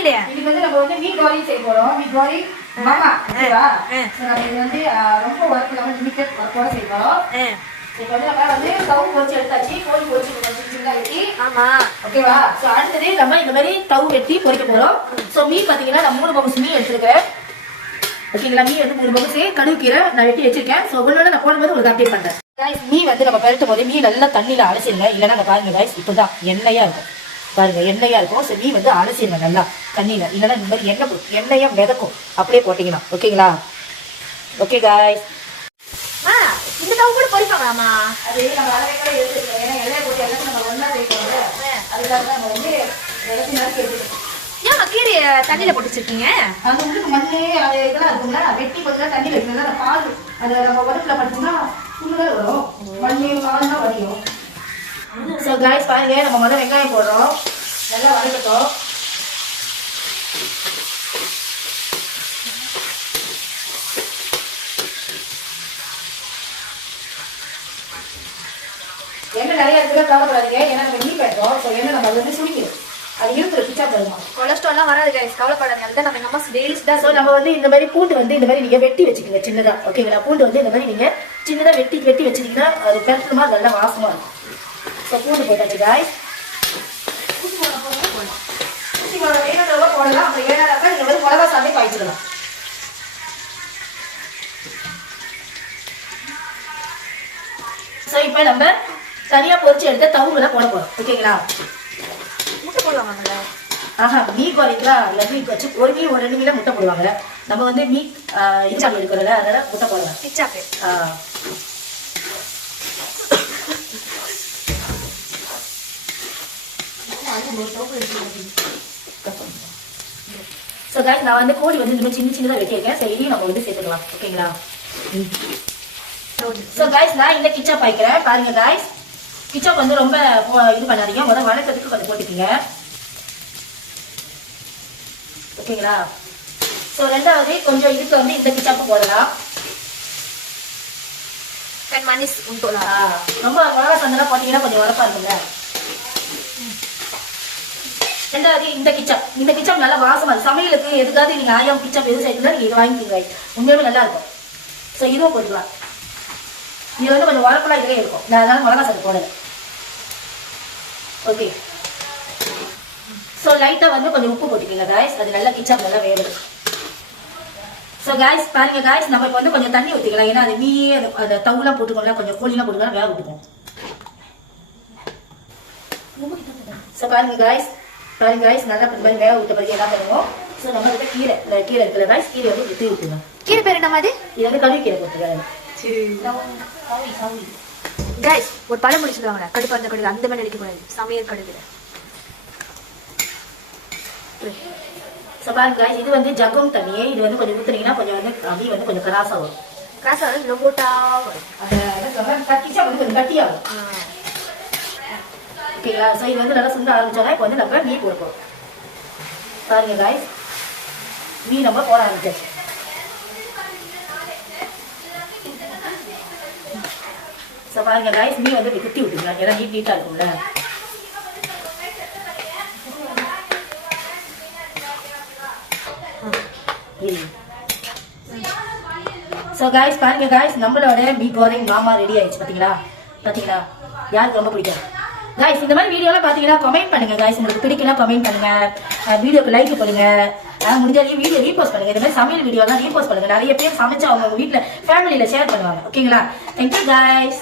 சமையல் இது வந்து நம்ம வந்து மீ கோரி செய்ய போறோம். மீ கோரி மாமா ஓகேவா? நம்ம இது வந்து ரொம்ப ஒர்க் இல்லாம லிமிட்டட் ஒர்க்கோட செய்ய போறோம். இப்போ வந்து நம்ம வந்து தவு பொரிச்சு எடுத்தாச்சு. கோழி பொரிச்சு சின்னதா வெட்டி. ஆமா ஓகேவா? ஸோ அடுத்தது நம்ம இந்த மாதிரி தவு வெட்டி பொரிக்க போறோம். ஸோ மீன் பார்த்தீங்கன்னா நான் 3 பவுன்ஸ் மீன் எடுத்துருக்கேன். ஓகேங்களா? மீன் வந்து 3 பவுன்ஸ் கடுகு கீரை நான் வெட்டி வச்சிருக்கேன். ஸோ ஒன்னோட நான் போடும்போது உங்களுக்கு அப்டேட் பண்றேன். காய்ஸ் மீன் வந்து நம்ம பரட்டும் போது மீன் நல்லா தண்ணியில அலசிடுங்க. இல்லைன்னா நான் பாருங்க காய்ஸ் இப்போதான் எண்ணெயா இருக்கும். பாருங்க எண்ணெயா இருக்கும். ஸோ மீன் வந்து அலசிடுங்க நல்லா தண்ணியில. இல்லைன்னா இந்த மாதிரி எண்ணெயா மிதக்கும் அப்படியே போட்டீங்கன்னா. ஓகேங்களா? Okay guys. இந்த தவு கூட பொரிப்பாங்களாமா? அது நம்ம அளவையோட எடுத்துக்கலாம். ஏன்னா எண்ணெய் போட்டு எல்லாத்தையும் நம்ம ஒன்றா சேர்க்கணும்ல. அதுக்காக நம்ம வந்து எல்லாத்தையும் நறுக்கி எடுத்துக்கலாம். ஏன் கீரையை தண்ணியில போட்டு வச்சிருக்கீங்க? அது வந்து மண்ணு அது இதெல்லாம் இருக்குங்களா வெட்டி கொஞ்சம் தண்ணி வைக்கிறதா அந்த பால் அதை நம்ம உடம்புல பட்டோம்னா புண்ணுதான் வரும். மண்ணு பால் தான் வடியும். ஸோ காய்ஸ் பாருங்க நம்ம முதல்ல வெங்காயம் போடுறோம். நல்லா வதக்கட்டும். எண்ணெய் நிறைய இருக்குல்ல கவலைப்படாதீங்க. ஏன்னா நம்ம மீன் பண்ணுறோம். ஸோ எண்ணெய் நம்ம வந்து சுடிக்கிறோம். அது இருக்கிற பிச்சா தருமா கொலஸ்ட்ரால்லாம் வராது கைஸ், கவலைப்படாதீங்க. அதுதான் நம்ம அம்மா டெய்லி தான். ஸோ நம்ம வந்து இந்த மாதிரி பூண்டு வந்து இந்த மாதிரி நீங்க வெட்டி வச்சுக்கோங்க சின்னதா. ஓகேங்களா? பூண்டு வந்து இந்த மாதிரி நீங்க சின்னதா வெட்டி வச்சுட்டீங்கன்னா அது பெருசுமா நல்லா வாசமா இருக்கும். ஸோ பூண்டு போட்டாச்சு காய்ஸ். ஊசி மிளகா வேணுன்றவங்க போடலாம். அப்புறம் ஏழாக்கா நீங்க வந்து மிளகா சாதே காய்ச்சிடலாம். ஸோ இப்போ நம்ம தனியா பொரிச்சு எடுத்த தவுங்களை போட போறோம். ஓகேங்களா? முட்டை போடுவாங்கல்ல? ஆஹா மீன் குறைங்களா இல்லை மீன் வச்சு ஒரு மீன் ஒரு 2 மீன் முட்டை போடுவாங்க. நம்ம வந்து மீன் இச்சாப்பி எடுக்கிறோம்ல அதனால முட்டை போடலாம். இச்சாப்பி ஸோ காய்ஸ் நான் வந்து கோழி வந்து இந்த மாதிரி சின்னதாக வெட்டியிருக்கேன். ஸோ இதையும் நம்ம வந்து சேர்த்துக்கலாம். ஓகேங்களா? ஸோ காய்ஸ் நான் இந்த கிச்சப் வைக்கிறேன். பாருங்க காய்ஸ் கிச்சப் வந்து ரொம்ப இது பண்ணாதீங்க. முதல்ல வணக்கத்துக்கு கொஞ்சம் போட்டுக்கீங்க. ஓகேங்களா? ஸோ ரெண்டாவது கொஞ்சம் இதுக்கு வந்து இந்த கிச்சப்பு போடலாம். ரொம்ப மிளகா சந்தெல்லாம் போட்டீங்கன்னா கொஞ்சம் உரப்பா இருக்கும்ல. ரெண்டாவது இந்த கிச்சப் நல்லா வாசமா சமையலுக்கு எதுக்காவது நீங்க 1000 கிச்சப் எது சேர்த்துனா நீங்க இது வாங்கிக்கோங்க. உண்மையுமே நல்லா இருக்கும். ஸோ இதுவும் போட்டுக்கலாம். இது வந்து கொஞ்சம் உரப்பெல்லாம் இதுவே இருக்கும். நான் அதனால மிளகா சந்தை போடலை. ஓகே ஸோ லைட்டாக வந்து கொஞ்சம் உப்பு போட்டுக்கோங்க காய்ஸ். அது நல்லா கிச்சப் நல்லா வேகுது. ஸோ காய்ஸ் பாருங்க காய்ஸ் நம்ம இப்போ வந்து கொஞ்சம் தண்ணி ஊற்றிக்கலாம். ஏன்னா அது மீனே அந்த தவுலாம் போட்டுக்கோங்க கொஞ்சம் கோழிலாம் போட்டுக்கலாம் வேக விட்டுக்கோம். ஸோ பாருங்க காய்ஸ் நல்லா இந்த மாதிரி வேக விட்ட பிறகு என்ன பண்ணுவோம். ஸோ நம்ம கிட்ட கீரை இருக்குல்ல காய்ஸ் கீரை வந்து விட்டு விட்டுருவோம். கீரை பேர் என்ன மாதிரி? இது வந்து கழுவி கீரை போட்டுருக்காங்க. கைஸ் ஒரு பழமொழி சொல்லுவாங்க, கடுப்பு அந்த கடுகு அந்த மாதிரி அடிக்கக்கூடாது, சமையல் கடுகு. ஸோ பாருங்க காய்ஸ் இது வந்து ஜகம் தண்ணி. இது வந்து கொஞ்சம் ஊற்றுனீங்கன்னா கொஞ்சம் வந்து மீ வந்து கொஞ்சம் கராசா வரும். கராசா வந்து ரொம்போட்டா வரும். கட்டிச்சா வந்து கொஞ்சம் கட்டியாகும். ஓகேங்களா? ஸோ இது வந்து நல்லா சுண்ட ஆரம்பிச்சோன்னா இப்போ வந்து நம்ம மீ போடுவோம். பாருங்க காய்ஸ் மீ நம்ம போட ஆரம்பிச்சாச்சு. ஸோ பாருங்க காய்ஸ் மீ வந்து இப்படி குத்தி விட்டுருங்க. ஏன்னா நீட்டாக இருக்கும்ல. ஸோ காய்ஸ் பாருங்க காய்ஸ் நம்மளோட மீ கோரிங் மாமா ரெடி ஆயிடுச்சு. பார்த்தீங்களா யாருக்கு ரொம்ப பிடிக்கும் காய்ஸ் இந்த மாதிரி வீடியோலாம் பார்த்தீங்கன்னா கமெண்ட் பண்ணுங்க காய்ஸ். உங்களுக்கு பிடிக்கலாம் கமெண்ட் பண்ணுங்க. வீடியோக்கு லைக் பண்ணுங்க. முடிஞ்சாலும் வீடியோ ரீபோஸ்ட் பண்ணுங்க. இந்த மாதிரி சமையல் வீடியோலாம் ரீபோஸ்ட் பண்ணுங்க. நிறைய பேர் சமைச்சு அவங்க வீட்டில் ஃபேமிலியில் ஷேர் பண்ணுவாங்க. ஓகேங்களா? Thank you guys.